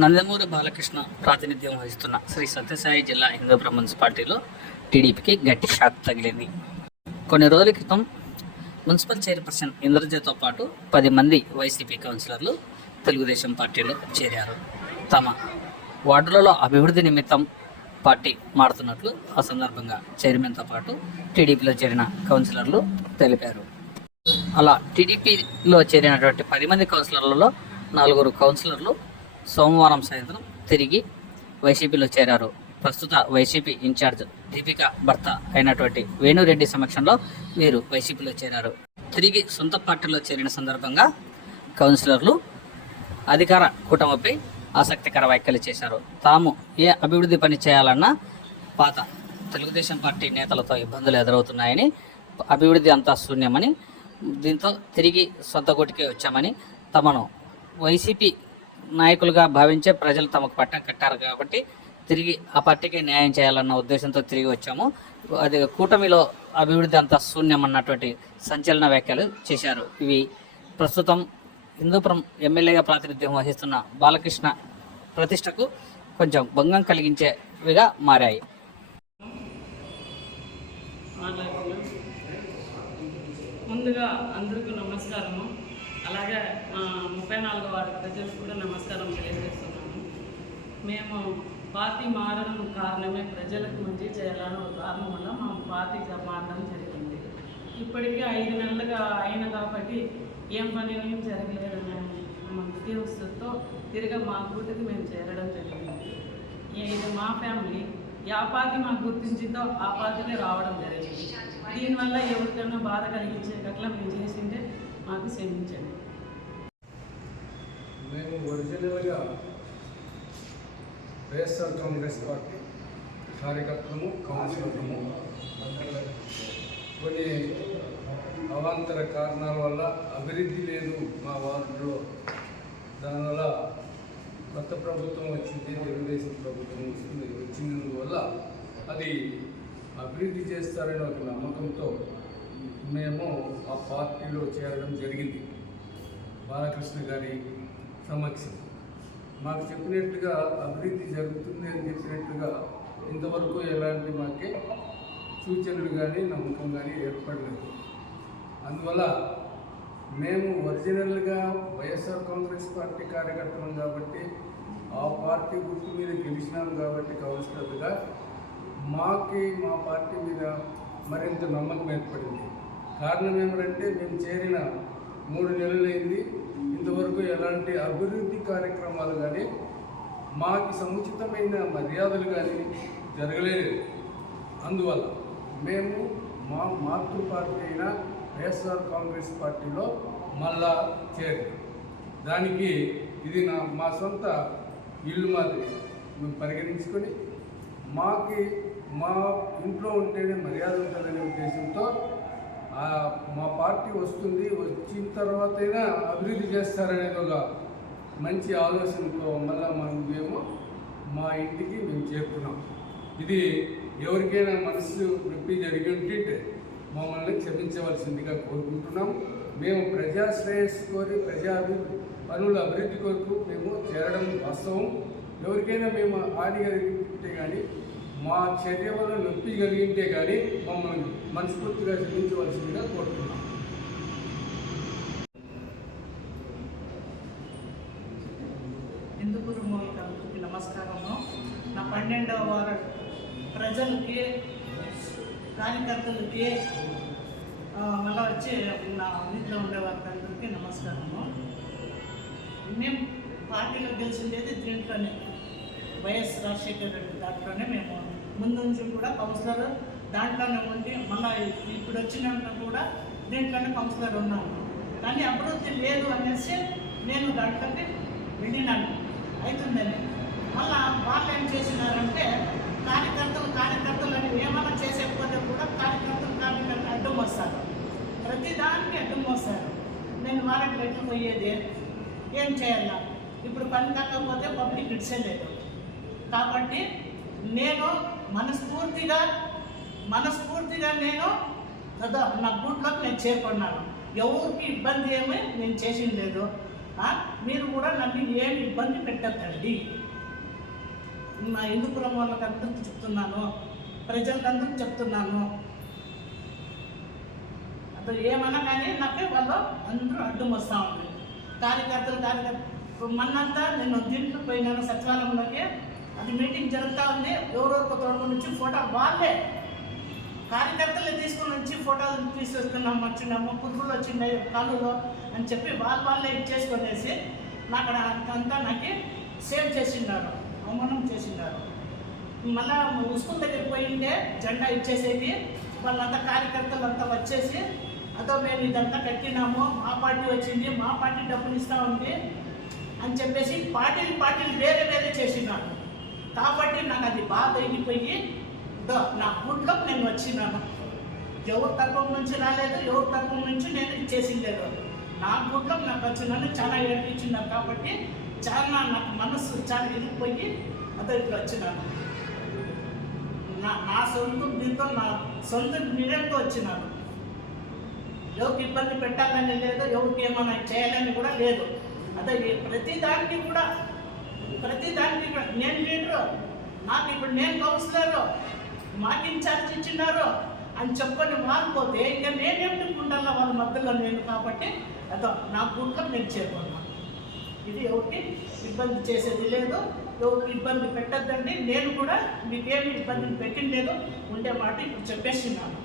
నందమూరి బాలకృష్ణ ప్రాతినిధ్యం వహిస్తున్న శ్రీ సత్యసాయి జిల్లా హిందూపురం మున్సిపాలిటీలో టీడీపీకి గట్టి షాక్ తగిలింది. కొన్ని రోజుల క్రితం మున్సిపల్ చైర్పర్సన్ ఇంద్రజతో పాటు 10 మంది వైసీపీ కౌన్సిలర్లు తెలుగుదేశం పార్టీలో చేరారు. తమ వార్డులలో అభివృద్ధి నిమిత్తం పార్టీ మారుతున్నట్లు ఆ సందర్భంగా చైర్మన్తో పాటు టీడీపీలో చేరిన కౌన్సిలర్లు తెలిపారు. అలా టీడీపీలో చేరినటువంటి 10 మంది కౌన్సిలర్లలో 4 కౌన్సిలర్లు సోమవారం సాయంత్రం తిరిగి వైసీపీలో చేరారు. ప్రస్తుత వైసీపీ ఇన్ఛార్జ్ దీపిక భర్త అయినటువంటి వేణురెడ్డి సమక్షంలో వీరు వైసీపీలో చేరారు. తిరిగి సొంత పార్టీలో చేరిన సందర్భంగా కౌన్సిలర్లు అధికార కూటమిపై ఆసక్తికర వ్యాఖ్యలు చేశారు. తాము ఏ అభివృద్ధి పని చేయాలన్నా పాత తెలుగుదేశం పార్టీ నేతలతో ఇబ్బందులు ఎదురవుతున్నాయని, అభివృద్ధి అంతా శూన్యమని, దీంతో తిరిగి సొంత గూటికే వచ్చామని, తమను వైసీపీ నాయకులుగా భావించే ప్రజలు తమకు పట్టం కట్టారు కాబట్టి తిరిగి ఆ పార్టీకి న్యాయం చేయాలన్న ఉద్దేశంతో తిరిగి వచ్చాము, అది కూటమిలో అభివృద్ధి అంతా శూన్యం అన్నటువంటి సంచలన వ్యాఖ్యలు చేశారు. ఇవి ప్రస్తుతం హిందూపురం ఎమ్మెల్యేగా ప్రాతినిధ్యం వహిస్తున్న బాలకృష్ణ ప్రతిష్టకు కొంచెం భంగం కలిగించేవిగా మారాయి. ముందుగా అందరికీ నమస్కారము. అలాగే 34వ వార్డు ప్రజలకు కూడా నమస్కారం తెలియజేస్తున్నాము. మేము పార్టీ మారడం కారణమే ప్రజలకు మంచి చేయాలని ఒక కారణం వల్ల మా పార్టీ మారడం జరిగింది. ఇప్పటికే 5 నెలలుగా అయిన కాబట్టి ఏం జరగలేదనే ఉద్దేశంతో తిరిగి మా గూటికి మేము చేరడం జరిగింది. ఇది మా ఫ్యామిలీ, ఆ పార్టీ మాకు గుర్తించిందో ఆ పార్టీకే రావడం జరిగింది. దీనివల్ల ఎవరికైనా బాధ కలిగించేటట్లా మేము చేసిందే మాకు క్షమించండి. మేము ఒరిజినల్గా వైఎస్ఆర్ కాంగ్రెస్ పార్టీ కార్యకర్తలము, కౌన్సిలర్లము. కొన్ని అవాంతర కారణాల వల్ల అభివృద్ధి లేదు మా వార్డులో. దానివల్ల కొత్త ప్రభుత్వం వచ్చింది, తెలుగుదేశం ప్రభుత్వం వచ్చినందువల్ల అది అభివృద్ధి చేస్తారనే ఒక నమ్మకంతో మేము ఆ పార్టీలో చేరడం జరిగింది. బాలకృష్ణ గారి సమక్షం మాకు చెప్పినట్టుగా అభివృద్ధి జరుగుతుంది అని చెప్పినట్టుగా ఇంతవరకు ఎలాంటి మాకే సూచనలు కానీ నమ్మకం కానీ ఏర్పడలేదు. అందువల్ల మేము ఒరిజినల్గా వైఎస్ఆర్ కాంగ్రెస్ పార్టీ కార్యకర్తలం కాబట్టి, ఆ పార్టీ గుర్తు మీద గెలిచినాం కాబట్టి కౌన్సిలర్లుగా మా పార్టీ మీద మరింత నమ్మకం ఏర్పడింది. కారణం ఏమిటంటే మేము చేరిన 3 నెలలైంది, ఇంతవరకు ఎలాంటి అభివృద్ధి కార్యక్రమాలు కానీ, మాకు సముచితమైన మర్యాదలు కానీ జరగలేదు. అందువల్ల మేము మా మాతృ పార్టీ అయిన వైఎస్ఆర్ కాంగ్రెస్ పార్టీలో మళ్ళా చేరాం. దానికి ఇది మా సొంత ఇల్లు మాదిరి మేము పరిగణించుకొని మా ఇంట్లో ఉంటేనే మర్యాద ఉంటుందనే ఉద్దేశంతో మా పార్టీ వస్తుంది, వచ్చిన తర్వాతైనా అభివృద్ధి చేస్తారనేది ఒక మంచి ఆలోచనతో మళ్ళీ మేము మా ఇంటికి మేము చేరుకున్నాం. ఇది ఎవరికైనా మనసు నొప్పి జరిగి ఉంటే మమ్మల్ని క్షమించవలసిందిగా కోరుకుంటున్నాం. మేము ప్రజా శ్రేయస్సు కోరి పనుల అభివృద్ధి కొరకు మేము చేరడం వాస్తవం. ఎవరికైనా మేము హాని కలిగింటే కానీ, మా చర్య వల్ల నొప్పి కలిగింటే కానీ మమ్మల్ని మనస్ఫూర్తిగా క్షమించవలసిందిగా కోరుతున్నాం. హిందూపురం అందరికీ నమస్కారము. నా 12వ వార్డు ప్రజలకి, కార్యకర్తలకి, మళ్ళీ వచ్చి నా ఇంట్లో ఉండే వారికి అందరికీ నమస్కారము. మేము పార్టీలో గెలిచిండేది దీంట్లోనే, వైఎస్ రాజశేఖర రెడ్డి దాంట్లోనే. మేము ముందు నుంచి కూడా కౌన్సిలర్ దాంట్లోనే ఉండి, మళ్ళీ ఇప్పుడు వచ్చినాక కూడా దీంట్లోనే కౌన్సిలర్ ఉన్నాను. కానీ అభివృద్ధి లేదు అనేసి నేను దాంట్లోకి వెళ్ళినాను అవుతుందని. మళ్ళీ వాళ్ళు ఏం చేసినారంటే కార్యకర్తలు అని ఏమైనా చేసేకపోతే కూడా కార్యకర్తలు అడ్డం వస్తారు, ప్రతిదానికి అడ్డం వస్తారు. నేను వాళ్ళకి ఎట్లా పోయేది, ఏం చేయాలా? ఇప్పుడు పని కాకపోతే పబ్లిక్ ఇడ్సే లేదు. కాబట్టి నేను మనస్ఫూర్తిగా నేను నా గూట్లోకి నేను చేరుకున్నాను. ఎవరికి ఇబ్బంది ఏమీ నేను చేసింది లేదు. మీరు కూడా నన్ను ఏమి ఇబ్బంది పెట్టద్దండి. నా హిందూపురం వాళ్ళకి అందరికీ చెప్తున్నాను, ప్రజలకందరికీ చెప్తున్నాను. అసలు ఏమన్నా కానీ నాకు వాళ్ళు అందరూ అడ్డం వస్తూ ఉంటారు. కార్యకర్తలు మొన్నంతా నేను దీంట్లో పోయినాను సచివాలయంలోకి. అది మీటింగ్ జరుగుతూ ఉంది. ఎవరెవరు తోడుకొని వచ్చి ఫోటో వాళ్ళే కార్యకర్తలే తీసుకొని వచ్చి ఫోటోలు తీసేసుకున్నాం, వచ్చినాము పురుగులు వచ్చినాయి కాలులో అని చెప్పి వాళ్ళే ఇచ్చేసుకొనేసి నాకు అంతా నాకు సేవ్ చేసినారు, అవమానం చేసినారు. మళ్ళా స్కూల్ దగ్గరికి పోయిండే జెండా ఇచ్చేసేది వాళ్ళంతా కార్యకర్తలు అంతా వచ్చేసి అదో మేము ఇదంతా కట్టినాము, మా పార్టీ వచ్చింది, మా పార్టీ డబ్బులు ఇస్తూ ఉంది అని చెప్పేసి పార్టీలు వేరే చేసినారు. కాబట్టి నాకు అది బాగా అయిపోయి నా గుడ్లో నేను వచ్చినాను. ఎవరి తరఫం నుంచి రాలేదు, ఎవరి తరఫం నుంచి నేను ఇచ్చేసింది లేదు. నా గుడ్లో నాకు వచ్చినాను, చాలా ఏడిపించినారు. కాబట్టి చాలా నాకు మనసు చాలా ఎదిగిపోయి అదో ఇప్పుడు వచ్చినాను. నా సొంత దీంతో నా సొంత నిర్ణయంతో వచ్చినాను. ఎవరికి ఇబ్బంది పెట్టాలని లేదు, ఎవరికి ఏమైనా చేయాలని కూడా లేదు. అదే ప్రతిదానికి కూడా నేను లీడరు, నాకు ఇప్పుడు నేను కౌన్సిలరు, మాకు ఇన్ఛార్జ్ ఇచ్చినారు అని చెప్పని మారిపోతే ఇంకా నేనేమిటి ఉండాలా వాళ్ళ మధ్యలో నేను. కాబట్టి అదో నా గుడ్లో నేను చేరుకున్నాను. ఇది ఎవరికి ఇబ్బంది చేసేది లేదు, ఎవరికి ఇబ్బంది పెట్టద్దండి. నేను కూడా మీకేమి ఇబ్బంది పెట్టింది లేదు, ఉండే మాట ఇప్పుడు చెప్పేసినాను.